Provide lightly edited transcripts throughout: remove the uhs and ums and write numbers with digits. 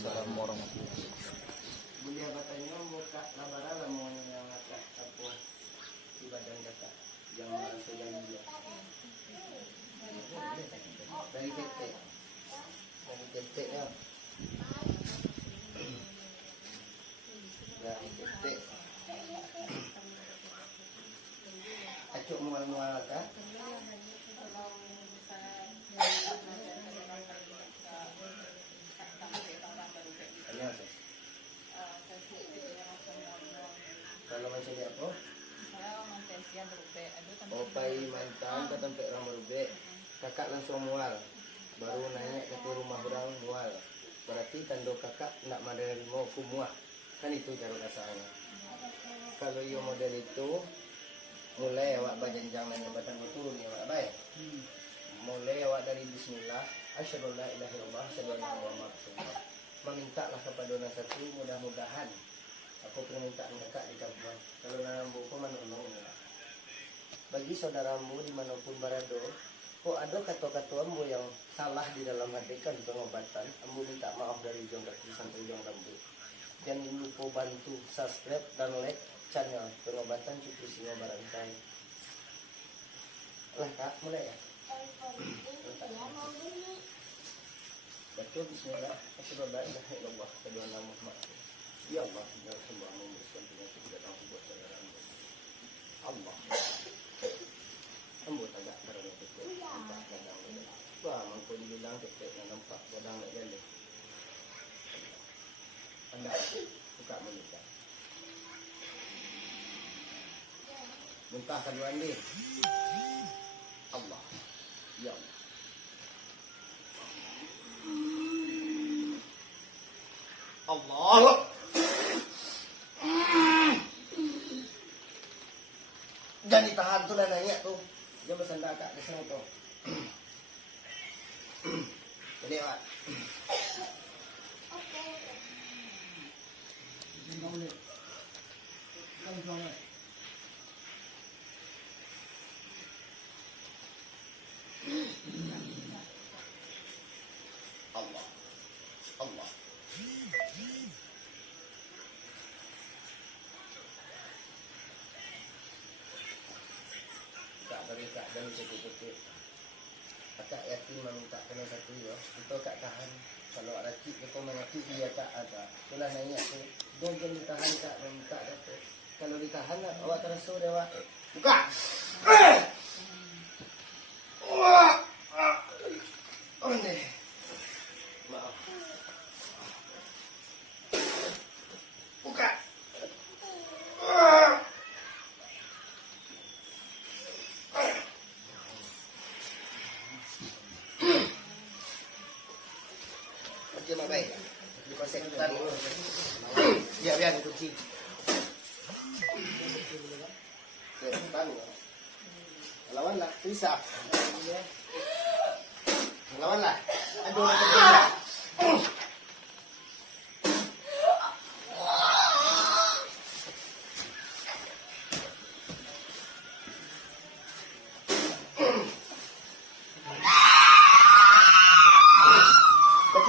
Assalamualaikum warahmatullahi wabarakatuh. Bulia batanya muka labara mau yang agak apa si badan kata yang merasa jadi dia dari ketek ya dari ketek acuk mual kah kalau macam ni apa? Opai mantan ke tempat orang berubah. Kakak langsung mual. Baru nanya ke rumah orang mual. Berarti tanda kakak nak menerima aku mual. Kan itu cara rasanya. Kalau yo model itu mulai awak bajanjang dan jabatan turun ya awak baik. Mulai awak dari bismillah, asyhadu alla ilaha illallah, asyhadu anna muhammadar rasulullah. Memintalah kepada orang satu mudah-mudahan aku permintaan kakak dikabulkan. Kalau dalam buku menolong bagi saudaramu dimanapun berada, kok ada kata-kata ambu yang salah di dalam hadikan pengobatan, ambu minta maaf dari ujung kaki sampai ujung rambut. Jangan lupa bantu subscribe dan like channel pengobatan cucu singa barangkai. Lah kak, mulai ya. Baca bismillah, asyhadu an la ilaha illallah, asyhadu anna muhammadar. Ya Allah, ya Allah, memberikan penyakit datang buat saudara Allah. Ambo tagak barang itu. Nampak gadang ni. Wah, mangko dibilang ketek yang nampak gadang nak jalan. Anda buka mulut. Muntah kaduan ni. Allah. Ya Allah. Allah. Jangan ditahan tuh nanya tuh. Dia pesan kakak di sana tuh. Jadi Pak. Allah. Allah. Kak dan cukup-cukup. Kakak yakin meminta kena satu ya. Itu kak tahan. Kalau ada cik kau menyakit dia tak ada. Itulah nanya tu. Jangan ditahan kak meminta tu. Kalau ditahan awak terasa dia awak. Buka. Oh ni. Maaf. Buka. Macam baik. Dipasangkan. Biar itu sih. Lawanlah, bisa. Lawanlah. Aduh,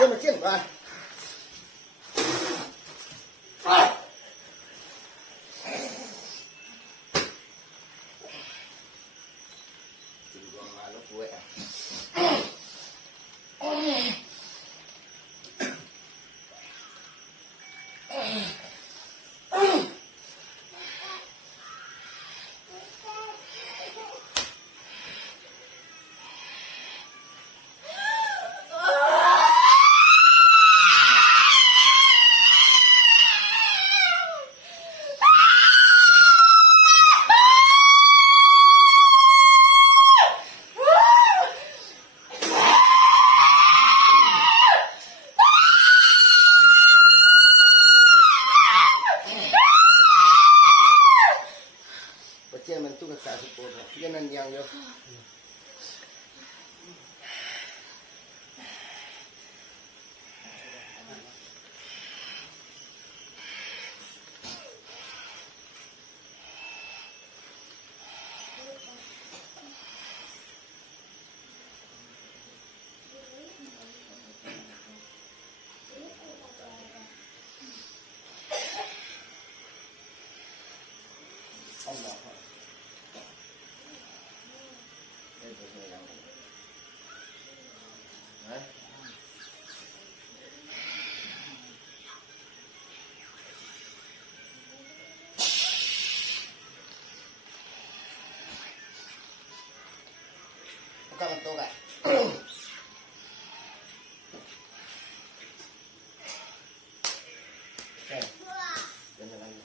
macam bah. Mentu kakak sepuluh. Jangan yang yo. Allah. Itu sayang. Hah? Bukan betul kan? Okay. Jangan lagi.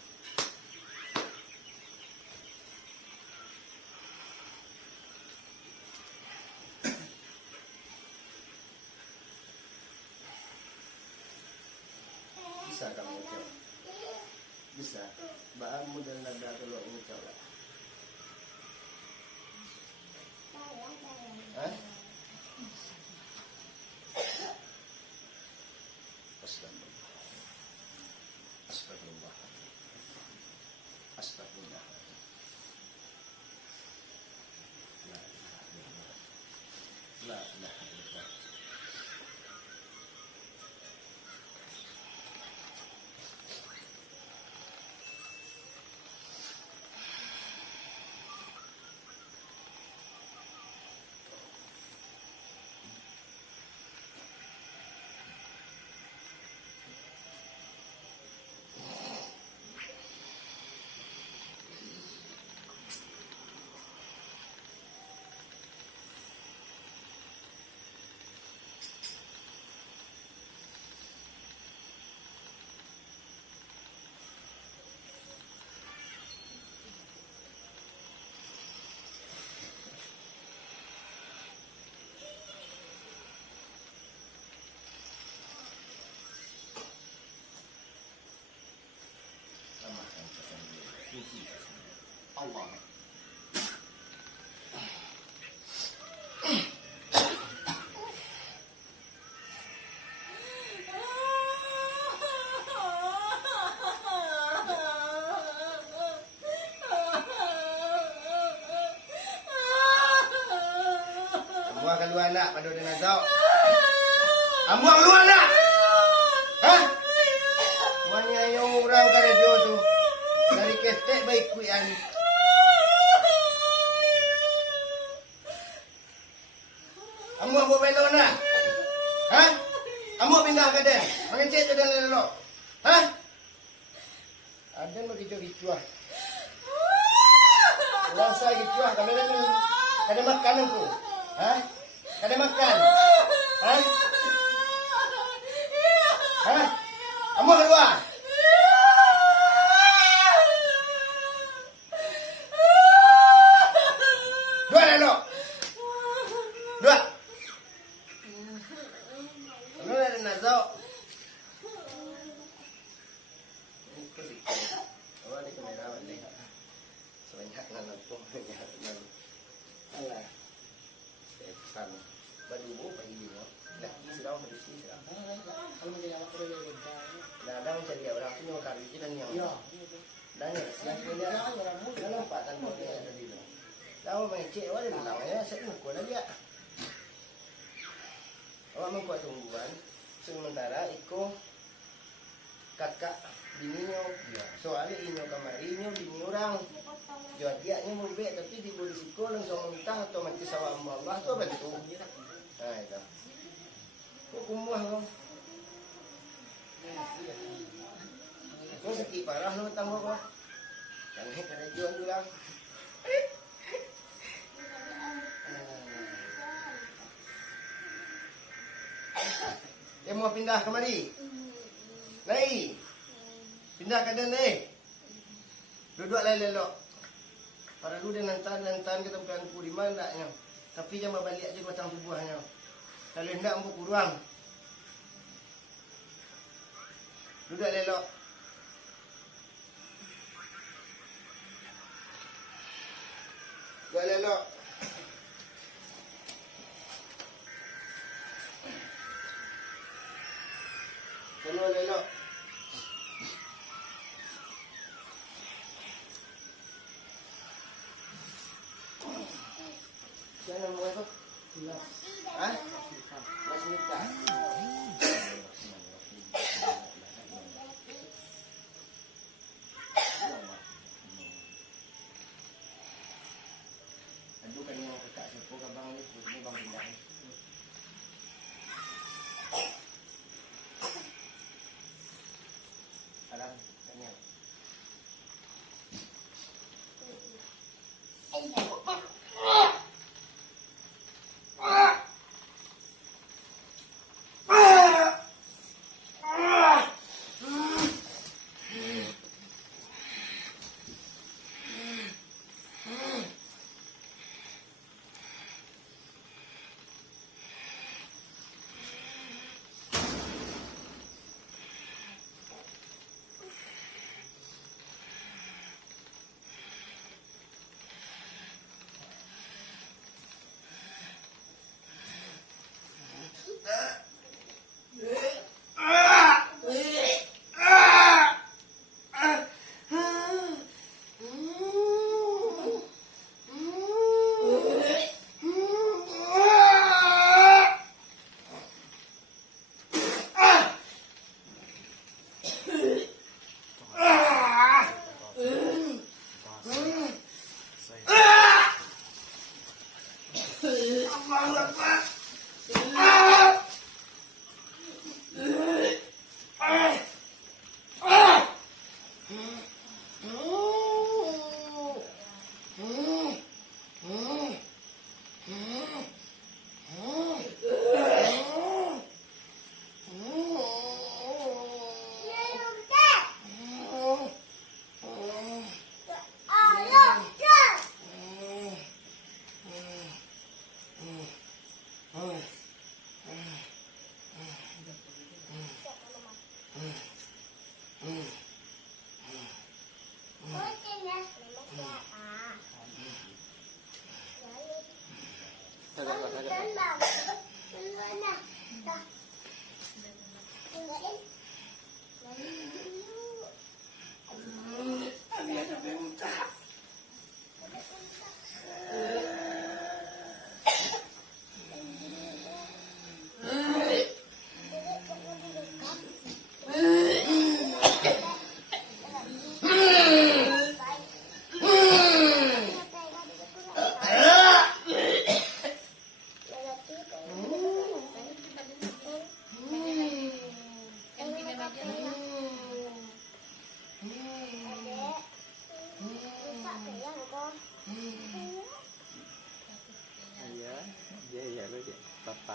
Bisa kamu coba? Bisa. Bahan model nada kalau ini coba. Hah? Astagfirullah. Astagfirullah. Astagfirullah. La ilaha illallah. La ilaha illallah. Allah. Ambuang keluar nak pada dengan kau. Ambuang keluar nak. Hah? Mana yang orang kerja tu dari kestek baik kuian. Ambuang buat belon nak. Hah? Ambuang pindah ke den. Mengecek ke den lelok. Hah? Ada mau ricuah. Orang saya ricuah kami ni ada makan aku. Hah? Ada makan. Hah? Hah? Ambuang keluar. Dua lelok. Dua. Kamu ada nazar. Oh, ada kamera balik. Sebanyak nak pun banyak nak. Alah. Pesan. Baru pagi ni. Dah sedang bersih sedang. Kalau dia nak kerja kerja. Dah dah mencari orang tu nak kari kita ni. Ya. Dah ni siap dia. Dah nampak tan boleh ada di sana. Dah mengecek awak dia bilang ya, saya nak kuat dia. Awak mengkuat tungguan sementara iko kakak bininya. Soalnya inyo kamari inyo bini orang. Jual dia nya membek tapi di risiko langsung mentah atau mati sama Allah tu apa tu? Nah itu. Kok kumuh kau? Kau sakit parah lu tangguh kau. Jangan kena jual bilang. Dia mau pindah kemari? Lai. Pindah ke den ni. Duduk lelok. Para dulu dia nantan kita bukan puri mandaknya. Tapi jangan balik aja batang tubuhnya. Kalau hendak ambu kurang. Duduk lelok. Duduk lelok. Duduk lelok. Jangan mau apa? Hah? Masih nikah.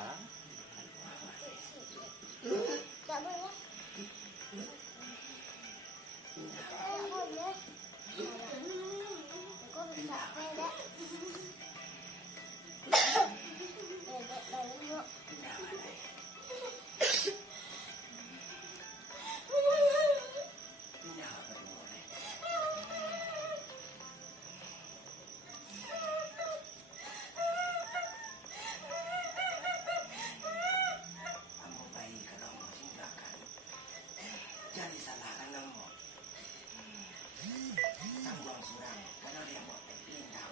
Wah. Tak boleh. Tak boleh. Kau bisa pedek. Pedek banyak. Kamu baik kalau mau tinggalkan. Jangan disalahkan kamu. Tanggung surang kalau dia mau pindah.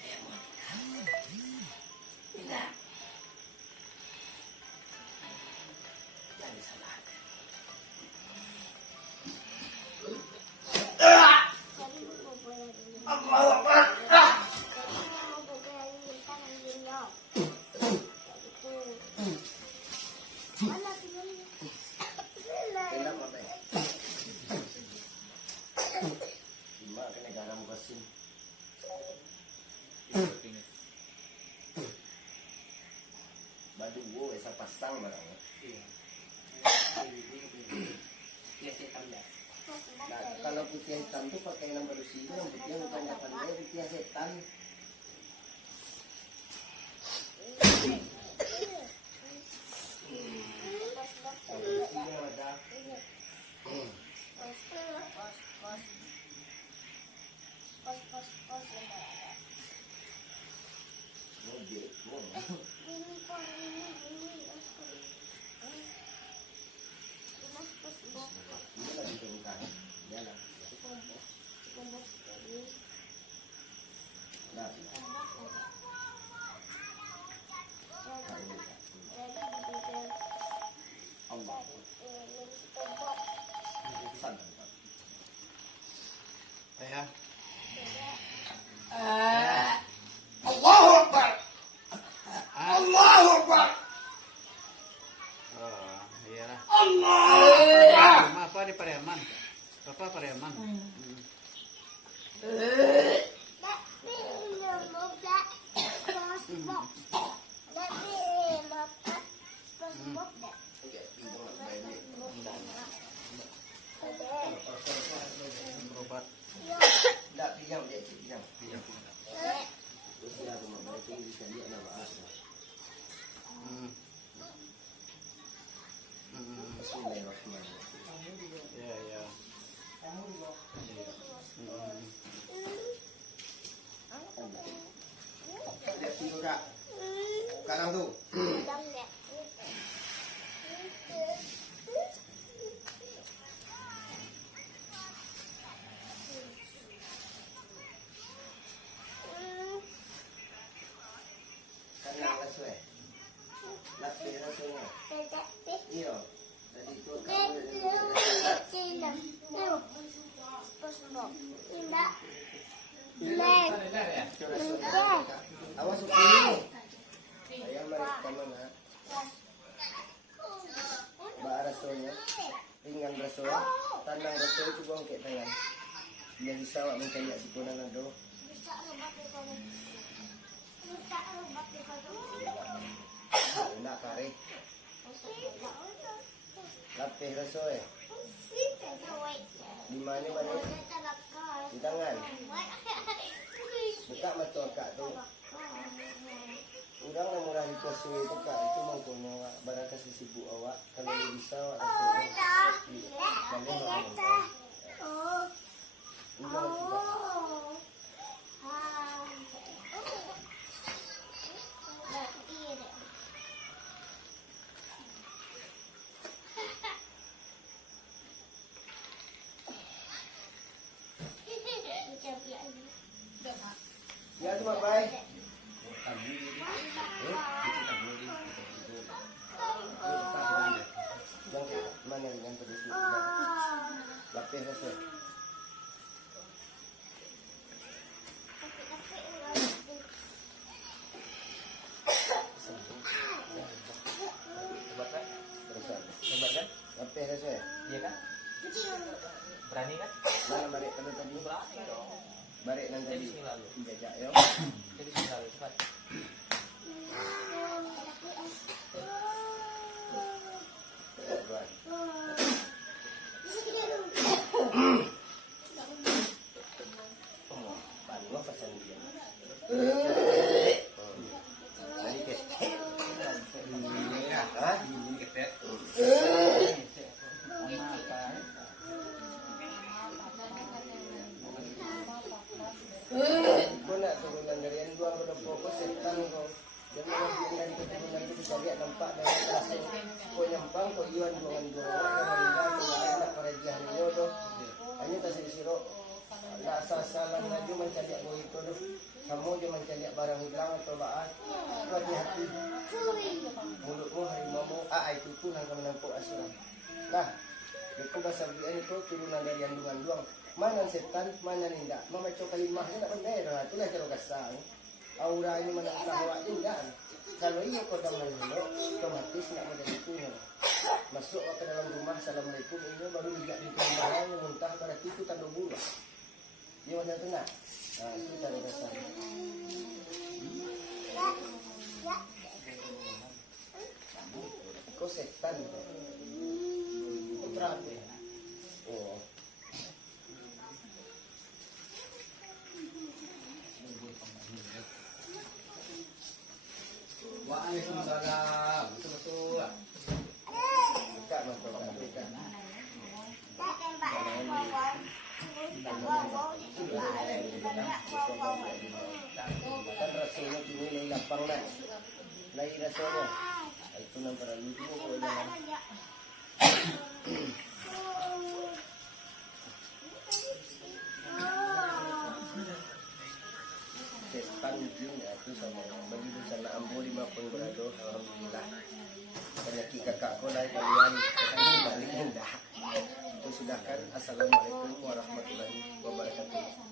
Dia mau pindah. Jangan disalahkan. Tapi kau boleh ini. Allahu Akbar. Tapi kau boleh ini tangan dia. Itu. Mana tinggalnya? Kenapa, Pak? Cuma ke negara mukasin. Ini. Badu gua esa pasang barangnya. Nah, kalau putih hitam tuh pakai yang bersih, yang putih yang tanda pandai putih setan. Bersihnya ada. Mobil, mobil. Ini lagi perintah. Jalan. Nah, Allah. Sadar. Ayah. Allahu Akbar. Allahu Akbar. Oh, iyalah. Allah. Apa di Pariaman? Papa Pariaman. Berobat. Tidak pinjam dia, pinjam. Iya. Terus dia aku mau itu bisa lihat nama asal. Hmm. Hmm. Bismillahirrahmanirrahim. Ya, ya. Lihat tidur kak. Sekarang tuh. Karena sesuai. Lapis rasanya. Iya. Tadi itu awas upin. Ayam mereka mana? Mbak rasonya, ringan raso, tanang raso coba ungkit tangan. Dia bisa awak mencari si kunan ado. Enak kare. Lapis raso Limanya mana? Di tangan. Buka mata kak tu. Udang yang murah di pos itu kak itu mengkono barang kasih sibuk awak kalau dia bisa awak ya tu bye. Yang mana yang tadi sih? Lapis rasa. Hebat kan? Terusan. Hebat kan? Lapis rasa. Iya kan? Berani kan? Mana balik kalau tadi? Berani dong. Balik nanti Jadi bismillah dulu. jajak yo. Jadi bismillah dulu, cepat. Paano pasan dia? Kau nak turunan dari yang dua kau dah fokus setan kau. Jangan biarkan keturunan itu bisa lihat nampak dari atas. Kau nyampang kau iwan dua meninggal kau anak para jahilnya tu. Hanya tak siro. Tak sasalan lagi mencari kau itu tu. Kamu je mencari barang hilang atau baat. Kau hati-hati. Mulutmu harimau itu tu yang kau menampuk asuran. Nah, itu bahasa bian itu turunan dari yang duang. Mana setan, mana nindak. Memacu kalimahnya tak benar. Itulah cara kasar. Aura ini mana awak tindak. Kalau ia kau dah menelok, otomatis nak menjadi punya. Masuk ke dalam rumah, assalamualaikum. Ini baru lihat di kamar yang muntah pada itu tanda bulu. Dia macam tu nak. Nah, itu cara kasar. Kau setan. Putra. Oh. Waalaikumsalam. Betul-betul. Buka mata kau. Buka. Kan rasanya kini lain lapang nak. Lain rasanya. Itu nampak lucu kau jangan. Setan jin itu sama. Bagi bencana ambo 50 berado. Alhamdulillah. Penyakit kakakku dari kalian. Ini balik hendak. Itu sudah kan. Assalamualaikum warahmatullahi wabarakatuh.